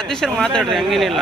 ಅಧ್ಯಕ್ಷರು ಮಾತಾಡ್ರಿ, ಹಂಗೇನಿಲ್ಲ.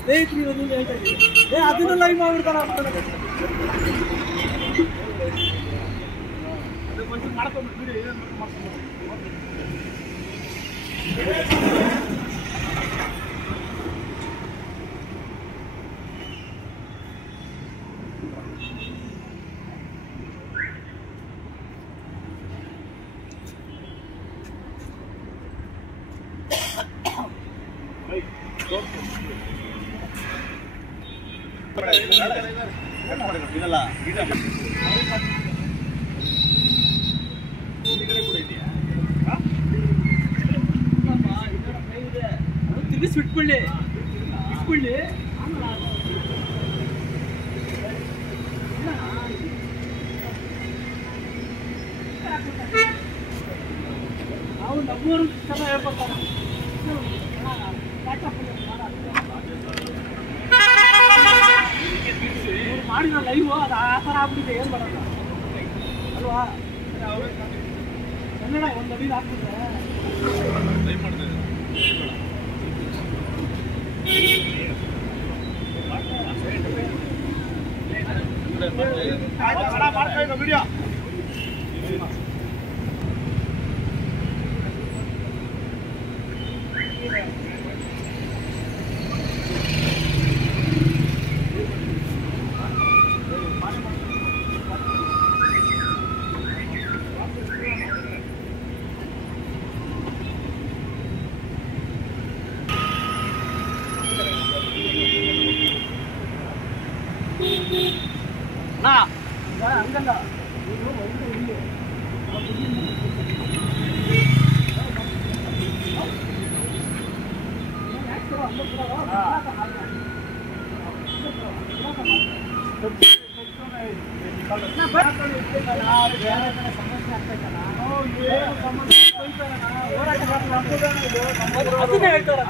ಸ್ನೇಹಿತರು ಅದನ್ನ ಲೈವ್ ಮಾಡ್ಬಿಡ್ತಾರ. ಬಿಟ್ಕೊಳ್ಳಿ ನಾವು ನಮ್ಮೂರು ಚೆನ್ನಾಗಿ ಹೇಳ್ಕೊಡ್ತಾರೆ. ಮಾಡಿದ ಲೈವ್ ಅದು ಆ ಥರ ಆಗ್ಬಿಟ್ಟಿದೆ, ಏನು ಮಾಡೋಣ ಅಲ್ವಾ? ಕನ್ನಡ ಒಂದು ಅಡಿಗೆ ಹಾಕ್ಬಿಟ್ರೆ ವಿಡಿಯೋ ಹಂಗಲ್ಲ ಅದನ್ನೇ ಹೇಳ್ತಾರೆ.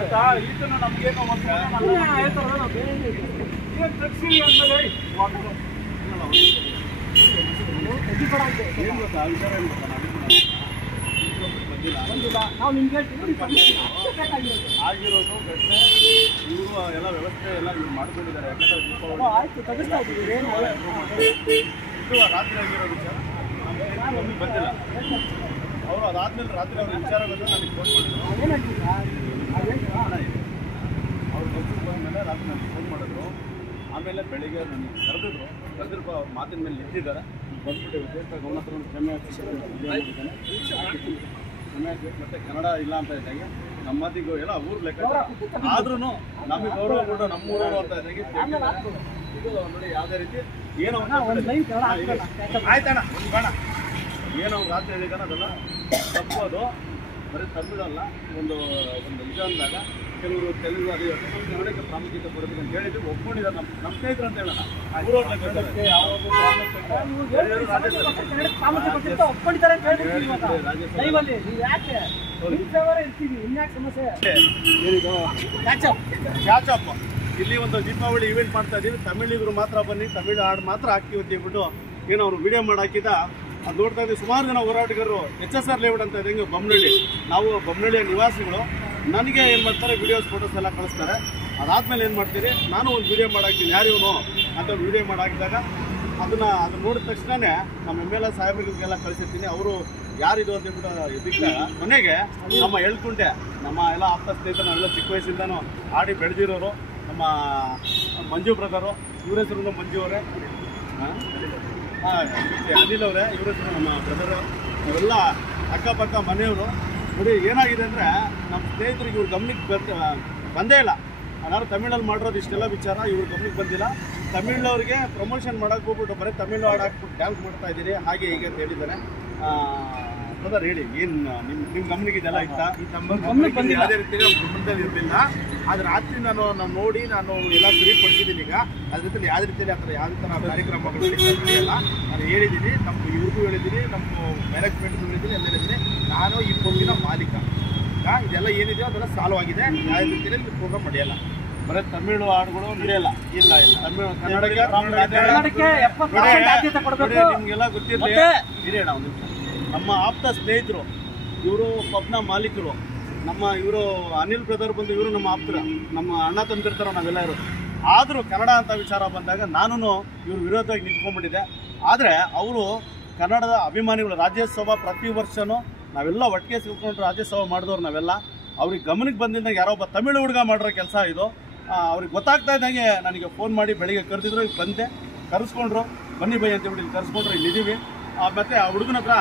ಇದನ್ನು ನಮ್ಗೇನೋ ನಾವು ನಿಮ್ಗೆ ಆಗಿರೋದು ಘಟನೆ ಇವರು ಎಲ್ಲ ವ್ಯವಸ್ಥೆ ಎಲ್ಲ ಇವ್ರು ಮಾಡ್ಕೊಂಡಿದ್ದಾರೆ. ಇದು ರಾತ್ರಿ ಆಗಿರೋ ವಿಚಾರ ನಮಗೆ ಬಂದಿಲ್ಲ. ಅವರು ಅದಾದ್ಮೇಲೆ ರಾತ್ರಿ ಅವ್ರ ವಿಚಾರ ಬಂದು ನನಗೆ ಫೋನ್ ಮಾಡಿದ್ರು. ಅವ್ರು ಕೆಲಸಕ್ಕೆ ಬಂದಮೇಲೆ ರಾತ್ರಿ ನನಗೆ ಫೋನ್ ಮಾಡಿದ್ರು. ಆಮೇಲೆ ಬೆಳಿಗ್ಗೆ ನನಗೆ ಕರೆದಿದ್ರು. ಅವ್ರ ಮಾತಿನ ಮೇಲೆ ನಿಂತಿದ್ದಾರೆ. ಬಂದ್ಬಿಟ್ಟು ವಿಶೇಷ ಗಮನ ಕ್ಷಮೆ ಮತ್ತೆ ಕನ್ನಡ ಇಲ್ಲ ಅಂತ ಇದ್ದಾಗೆ ನಮ್ಮ ಮಾತಿಗೂ ಎಲ್ಲ ಊರು ಲೆಕ್ಕ ಆದ್ರೂ ನಮಗೆ ಗೌರವ ಕೊಟ್ಟು ನಮ್ಮೂರವರು ಅಂತ ಇದ್ದಾಗೆ ಇದು ನೋಡಿ ಯಾವುದೇ ರೀತಿ ಏನೋ ಆಯ್ತಣ್ಣ ಬೇಡ ಏನೋ ರಾತ್ರಿ ಹೇಳಿದಾನ ಅದೆಲ್ಲ ತಪ್ಪು. ಅದು ಬರೀ ತಮಿಳಲ್ಲ, ಒಂದು ಇದು ಅಂದಾಗ ಕೆಲವರು ತೆಲುಗು ಅದು ಕನ್ನಡಕ್ಕೆ ಪ್ರಾಮುಖ್ಯತೆ ಕೊಡಬೇಕು ಅಂತ ಹೇಳಿದ್ರು. ಒಪ್ಕೊಂಡಿದ್ದಾರೆ ನಮ್ಮ ಸ್ನೇಹಿತರು ಅಂತ ಹೇಳೋಣ. ಇಲ್ಲಿ ಒಂದು ದೀಪಾವಳಿ ಇವೆಂಟ್ ಮಾಡ್ತಾ ಇದ್ದೀವಿ. ತಮಿಳಿಗರು ಮಾತ್ರ ಬನ್ನಿ, ತಮಿಳು ಹಾಡು ಮಾತ್ರ ಹಾಕ್ತೀವಿ ಅಂತ ಹೇಳ್ಬಿಟ್ಟು ಏನೋ ಅವ್ರು ವಿಡಿಯೋ ಮಾಡಾಕಿದ ಅದು ನೋಡ್ತಾ ಇದ್ದೀವಿ. ಸುಮಾರು ಜನ ಹೋರಾಟಗಾರರು HSR ಲೇಔಟ್ ಅಂತ ಇದೆ ಬೊಮ್ಮನಹಳ್ಳಿ. ನಾವು ಬೊಮ್ಮನಹಳ್ಳಿಯ ನಿವಾಸಿಗಳು. ನನಗೆ ಏನು ಮಾಡ್ತಾರೆ, ವಿಡಿಯೋಸ್ ಫೋಟೋಸ್ ಎಲ್ಲ ಕಳಿಸ್ತಾರೆ. ಅದಾದ್ಮೇಲೆ ಏನು ಮಾಡ್ತೀರಿ, ನಾನು ಒಂದು ವಿಡಿಯೋ ಮಾಡಾಕ್ತೀನಿ ಯಾರಿವನು ಅಂತ ವಿಡಿಯೋ ಮಾಡಾಕಿದಾಗ ಅದನ್ನು ನೋಡಿದ ತಕ್ಷಣವೇ ನಮ್ಮ MLA ಸಾಹೇಬ್ರಿಗೆಲ್ಲ ಕಳಿಸಿರ್ತೀನಿ. ಅವರು ಯಾರಿದು ಅಂತ ಹೇಳ್ಬಿಟ್ಟು ಬಿಟ್ಟಾಗ ಮನೆಗೆ ನಮ್ಮ ಎಳ್ಕುಂಟೆ ನಮ್ಮ ಎಲ್ಲ ಆಪ್ತ ಸ್ನೇಹಿತರು ನಾವೆಲ್ಲ ಚಿಕ್ಕ ವಯಸ್ಸಿಂದನೂ ಆಡಿ ಬೆಳೆದಿರೋರು ನಮ್ಮ ಮಂಜು ಬ್ರದರು, ಇವ್ರ ಹೆಸರು ಮಂಜು ಅವರೇ, ಅನಿಲ್ ಅವರೇ, ಇವ್ರ ಹೆಸರು ನಮ್ಮ ಬ್ರದರು. ಇವೆಲ್ಲ ಅಕ್ಕಪಕ್ಕ ಮನೆಯವರು. ನೋಡಿ ಏನಾಗಿದೆ ಅಂದರೆ ನಮ್ಮ ಸ್ನೇಹಿತರಿಗೆ ಇವ್ರ ಗಮನಕ್ಕೆ ಬಂದೇ ಇಲ್ಲ. ಏನಾದ್ರು ತಮಿಳಲ್ಲಿ ಮಾಡಿರೋದು ಇಷ್ಟೆಲ್ಲ ವಿಚಾರ ಇವ್ರ ಗಮನಕ್ಕೆ ಬಂದಿಲ್ಲ. ತಮಿಳ್ನವ್ರಿಗೆ ಪ್ರಮೋಷನ್ ಮಾಡಕ್ಕೆ ಹೋಗ್ಬಿಟ್ಟು ಬರೀ ತಮಿಳು ಹಾಡು ಹಾಕ್ಬಿಟ್ಟು ಡ್ಯಾನ್ಸ್ ಮಾಡ್ತಾ ಇದ್ದೀರಿ ಹಾಗೆ ಹೀಗೆ ಅಂತ ಹೇಳಿದ್ದಾರೆ. ಬ್ರದರ್ ಹೇಳಿ, ಏನು ನಿಮ್ಮ ಗಮನಕ್ಕೆ ಇದೆಲ್ಲ ಇತ್ತಾ? ಯಾವುದೇ ರೀತಿ ಗಮನದಲ್ಲಿ ಇರಲಿಲ್ಲ. ಆದರೆ ರಾತ್ರಿ ನಾನು ನೋಡಿ ನಾನು ಎಲ್ಲ ಸರಿಪಡಿಸಿದ್ದೀನಿ. ಈಗ ಅದ್ರ ಜೊತೆ ಯಾವುದೇ ರೀತಿಯಲ್ಲಿ ಆ ಥರ ಯಾವುದೇ ಥರ ಕಾರ್ಯಕ್ರಮಗಳು ನಡೆಯಲ್ಲ. ನಾನು ಹೇಳಿದ್ದೀನಿ, ನಮ್ಮ ಇವ್ರಿಗೂ ಹೇಳಿದ್ದೀನಿ, ನಮ್ಮ ಮ್ಯಾನೇಜ್ಮೆಂಟ್ಗೂ ಹೇಳಿದ್ದೀನಿ, ಎಲ್ಲ ಹೇಳಿದ್ದೀನಿ. ನಾನು ಈ ಪಬ್ಬಿನ ಮಾಲೀಕ. ಇದೆಲ್ಲ ಏನಿದೆಯೋ ಅದೆಲ್ಲ ಸಾಲ್ವ್ ಆಗಿದೆ. ಯಾವುದೇ ರೀತಿಯಲ್ಲಿ ಪ್ರೋಗ್ರಾಮ್ ನಡೆಯಲ್ಲ. ಬರೀ ತಮಿಳು ಹಾಡುಗಳು ನಡೆಯಲ್ಲ. ಇಲ್ಲ ತಮಿಳು ಕನ್ನಡಕ್ಕೆ 70% ಆದ್ಯತೆ ಕೊಡಬೇಕು. ನಿಮಗೆಲ್ಲ ಗೊತ್ತಿರಲಿ. ಇರೋಣ ಒಂದು ನಿಮಿಷ. ನಮ್ಮ ಆಪ್ತ ಸ್ನೇಹಿತರು ಇವರು ಪಬ್ನ ಮಾಲೀಕರು. ನಮ್ಮ ಇವರು ಅನಿಲ್ ಬ್ರದರ್ ಬಂದು ಇವರು ನಮ್ಮ ಆಪ್ತರ, ನಮ್ಮ ಅಣ್ಣ ತಂದಿರ್ತಾರ ನಾವೆಲ್ಲ ಇರೋದು. ಆದರೂ ಕನ್ನಡ ಅಂತ ವಿಚಾರ ಬಂದಾಗ ನಾನು ಇವ್ರ ವಿರೋಧವಾಗಿ ನಿಂತ್ಕೊಂಡ್ಬಿಟ್ಟಿದ್ದೆ. ಆದರೆ ಅವರು ಕನ್ನಡದ ಅಭಿಮಾನಿಗಳು. ರಾಜ್ಯೋತ್ಸವ ಪ್ರತಿ ವರ್ಷವೂ ನಾವೆಲ್ಲ ಒಟ್ಟಿಗೆ ಸಿಕ್ಕೊಂಡು ರಾಜ್ಯೋತ್ಸವ ಮಾಡಿದವ್ರು ನಾವೆಲ್ಲ. ಅವ್ರಿಗೆ ಗಮನಕ್ಕೆ ಬಂದಿದ್ದಾಗ ಯಾರೋ ಒಬ್ಬ ತಮಿಳು ಹುಡುಗ ಮಾಡಿರೋ ಕೆಲಸ ಇದು. ಅವ್ರಿಗೆ ಗೊತ್ತಾಗ್ತಾ ಇದ್ದಂಗೆ ನನಗೆ ಫೋನ್ ಮಾಡಿ ಬೆಳಿಗ್ಗೆ ಕರೆದಿದ್ರು. ಈಗ ಬಂದೆ, ಕರೆಸ್ಕೊಂಡ್ರು. ಬನ್ನಿ ಬೈ ಅಂತೇಳಿ ಇಲ್ಲಿ ಕರೆಸ್ಕೊಂಡ್ರು. ಇಲ್ಲಿದ್ದೀವಿ. ಮತ್ತು ಆ ಹುಡುಗನ ಹತ್ರ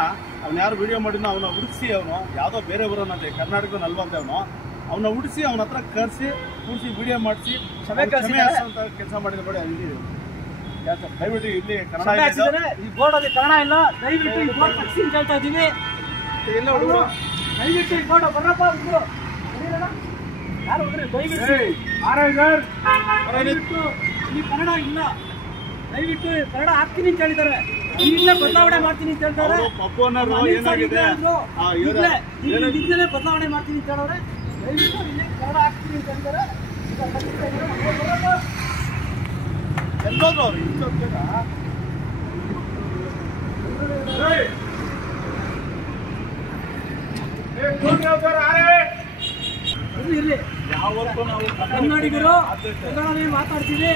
ಅವ್ನು ಯಾರು ವೀಡಿಯೋ ಮಾಡಿದ್ನೋ ಅವನ್ನ ಹುಡುಕಿಸಿ, ಅವನು ಯಾವುದೋ ಬೇರೆ ಬರೋನಂತೆ ಕರ್ನಾಟಕದ ಅಲ್ವಂತೆ ಅವನ್ನ ಹುಡುಕಿಸಿ ಅವನ ಹತ್ರ ಕರೆಸಿ ಕೂಡಿಸಿ ವೀಡಿಯೋ ಮಾಡಿಸಿ ಅಂತ ಕೆಲಸ ಮಾಡಿದ ಬೇಡ. ಇಲ್ಲಿ ದಯವಿಟ್ಟು ಇಲ್ಲಿ ಕನ್ನಡ ಈ ಬೋರ್ಡಲ್ಲಿ ಕನ್ನಡ ಇಲ್ಲ, ದಯವಿಟ್ಟು ಈ ಬೋರ್ಡ್ ತಗ್ಸಿ ಅಂತ ಹೇಳ್ತಾ ಇದ್ದೀವಿ. ಎಲ್ಲ ಹುಡುಗರು ದಯವಿಟ್ಟು ಈ ಬೋರ್ಡ್ ಬರಪ್ಪ ಹುಡುಗರು ಯಾರು ಹೋಗ್ರಿ. ದಯವಿಟ್ಟು ಈ ಕನ್ನಡ ಇಲ್ಲ, ದಯವಿಟ್ಟು ಕನ್ನಡ ಹಾಕ್ತೀನಿ ಅಂತ ಹೇಳಿದ್ದಾರೆ. ಈಗಲೇ ಬದಲಾವಣೆ ಮಾಡ್ತೀನಿ ಅಂತ ಹೇಳ್ತಾರೆ. ಈಗಲೇ ಬದಲಾವಣೆ ಮಾಡ್ತೀನಿ ಅಂತ ಹೇಳಿದ್ರೆ ದಯವಿಟ್ಟು ಇಲ್ಲಿ ಕನ್ನಡ ಹಾಕ್ತೀನಿ ಅಂತ ಹೇಳ್ತಾರೆ. ಎಲ್ಲೋದ್ರು ಅವ್ರು ಇರ್ಲಿ. ಯಾವತ್ತೂ ನಾವು ಕನ್ನಡಿಗರು ಕನ್ನಡನೇ ಮಾತಾಡ್ತೀವಿ.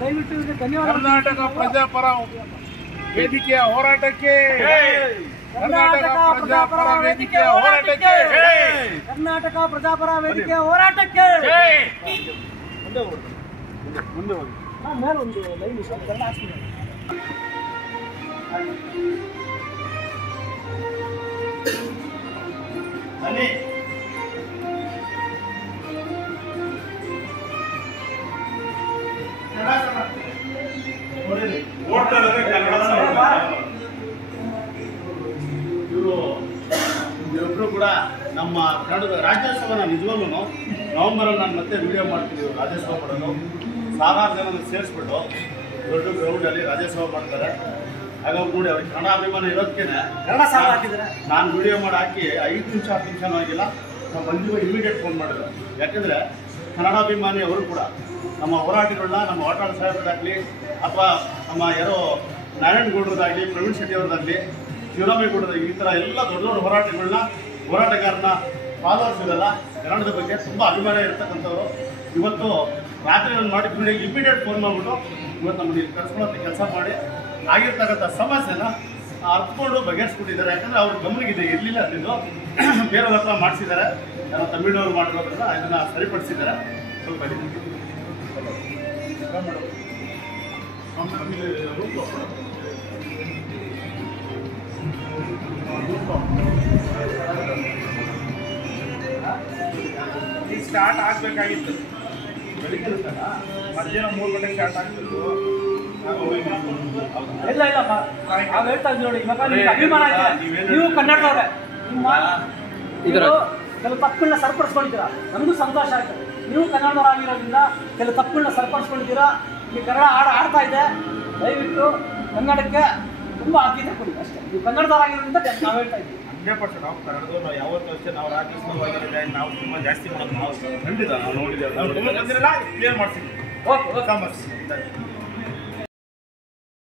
ದಯವಿಟ್ಟು ಧನ್ಯವಾದ. ಕರ್ನಾಟಕ ಪ್ರಜಾಪರ ವೇದಿಕೆಯ ಹೋರಾಟಕ್ಕೆ, ಕರ್ನಾಟಕ ಪ್ರಜಾಪರ ವೇದಿಕೆಯ ಹೋರಾಟಕ್ಕೆ, ಕರ್ನಾಟಕ ಪ್ರಜಾಪರ ವೇದಿಕೆಯ ಹೋರಾಟಕ್ಕೆ. ಮುಂದೆ ಹೋಗಿ ಮೇಲೆ ಒಂದು ಲೈನ್ ಕನ್ನಡ ಹಾಕ್ತೀನಿ. ಇವರೊಬ್ರು ಕೂಡ ನಮ್ಮ ಕನ್ನಡದ ರಾಜ್ಯೋತ್ಸವನ ನಿಜವಾಗ್ಲೂ ನವೆಂಬರಲ್ಲಿ ನಾನು ಮತ್ತೆ ವಿಡಿಯೋ ಮಾಡ್ತೀನಿ. ರಾಜ್ಯೋತ್ಸವ ಮಾಡೋದು ಸಾವಿರಾರು ಜನ ಸೇರಿಸ್ಬಿಟ್ಟು ದೊಡ್ಡ ಗ್ರೌಂಡಲ್ಲಿ ರಾಜ್ಯೋತ್ಸವ ಮಾಡ್ತಾರೆ. ಹಾಗಾಗಿ ನೋಡಿ ಅವ್ರಿಗೆ ಕನ್ನಡ ಅಭಿಮಾನ ಇರೋದಕ್ಕೆ ನಾನು ವಿಡಿಯೋ ಮಾಡಿ ಹಾಕಿ 5 ನಿಮಿಷ 10 ನಿಮಿಷನೂ ಆಗಿಲ್ಲ. ನಾವು ಬಂದಿರುವ ಇಮಿಡಿಯೇಟ್ ಫೋನ್ ಮಾಡಿದ್ರು. ಯಾಕೆಂದರೆ ಕನ್ನಡಾಭಿಮಾನಿ ಅವರು ಕೂಡ ನಮ್ಮ ಹೋರಾಟಗಳನ್ನ, ನಮ್ಮ ವಾಟಾಳ್ ಸಾಹೇಬ್ರದಾಗಲಿ ಅಥವಾ ನಮ್ಮ ಯಾರೋ ನಾರಾಯಣಗೌಡರದಾಗಲಿ, ಪ್ರವೀಣ್ ಶೆಟ್ಟಿ ಅವ್ರದ್ದಾಗಲಿ, ಶಿವರಾಮೇಗೌಡರಾಗಲಿ, ಈ ಥರ ಎಲ್ಲ ದೊಡ್ಡ ದೊಡ್ಡ ಹೋರಾಟಗಾರನ ಫಾಲೋವರ್ಸ್ ಇರಲ್ಲ. ಕನ್ನಡದ ಬಗ್ಗೆ ತುಂಬ ಅಭಿಮಾನ ಇರ್ತಕ್ಕಂಥವ್ರು. ಇವತ್ತು ರಾತ್ರಿ ನಾನು ಮಾಡಿ ಇಮಿಡಿಯೇಟ್ ಫೋನ್ ಮಾಡಿಬಿಟ್ಟು ಇವತ್ತು ನಮ್ಮನ್ನು ಇಲ್ಲಿ ಕರ್ಸ್ಕೊಳ್ಳೋಂಥ ಕೆಲಸ ಮಾಡಿ ಆಗಿರ್ತಕ್ಕಂಥ ಸಮಸ್ಯೆನ ಅರ್ಥಕೊಂಡು ಬಗೆಹರಿಸ್ಬಿಟ್ಟಿದ್ದಾರೆ. ಯಾಕಂದರೆ ಅವ್ರ ಗಮನಕ್ಕೆ ಇರಲಿಲ್ಲ ಅಂತಿದ್ದು ಬೇರೆಯವ್ರ ಹತ್ರ ಮಾಡಿಸಿದ್ದಾರೆ. ಯಾರೋ ತಮಿಳವರು ಮಾಡಿರೋದ್ರಿಂದ ಇದನ್ನು ಸರಿಪಡಿಸಿದ್ದಾರೆ. ಸ್ವಲ್ಪ ಈಗ ಸ್ಟಾರ್ಟ್ ಆಗಬೇಕಾಗಿತ್ತು. ಬೆಳಿಗ್ಗೆ ಮಧ್ಯಾಹ್ನ 3 ಗಂಟೆಗೆ ಸ್ಟಾರ್ಟ್ ಆಗ್ತಿತ್ತು. ಇಲ್ಲ ಇಲ್ಲಪ್ಪ, ನಾವು ಹೇಳ್ತಾ ಇದ್ದೀವಿ ನೋಡಿ. ಇವಾಗ ನಿಮ್ಗೆ ಅಭಿಮಾನ ಇದೆ, ನೀವು ಕನ್ನಡದವ್ರೆ. ಕೆಲವು ತಪ್ಪುಗಳನ್ನ ಸರಿಪಡಿಸ್ಕೊಂಡಿದ್ದೀರಾ, ನಮಗೂ ಸಂತೋಷ ಆಯ್ತು. ನೀವು ಕನ್ನಡದವರಾಗಿರೋದ್ರಿಂದ ಕೆಲವು ತಪ್ಪುಗಳನ್ನ ಸರಿಪಡಿಸ್ಕೊಂಡಿದ್ದೀರಾ. ಈ ಕನ್ನಡ ಆಡ್ತಾ ಇದೆ. ದಯವಿಟ್ಟು ಕನ್ನಡಕ್ಕೆ ತುಂಬ ಆದ್ಯತೆ ಕೊಡಿ ಅಷ್ಟೇ. ನೀವು ಕನ್ನಡದವರಾಗಿರೋದ್ರಿಂದ ನಾವು ಹೇಳ್ತಾ ಇದ್ದೀವಿ. 100% ನಾವು ಕನ್ನಡದವ್ರು. ನಾವು ಯಾವತ್ತೂ ಅಷ್ಟೇ ನಾವು ರಾಜ್ಯೋತ್ಸವವಾಗಿರುತ್ತೆ. ನಾವು ತುಂಬ ಜಾಸ್ತಿ ಮಾಡೋದು ನಾವು ಖಂಡಿತ ನಾವು ನೋಡಿದ್ದೇವೆ. ನಾವು ಬಂದಿರಲ್ಲ, ಕ್ಲಿಯರ್ ಮಾಡ್ತೀವಿ. Okay commerce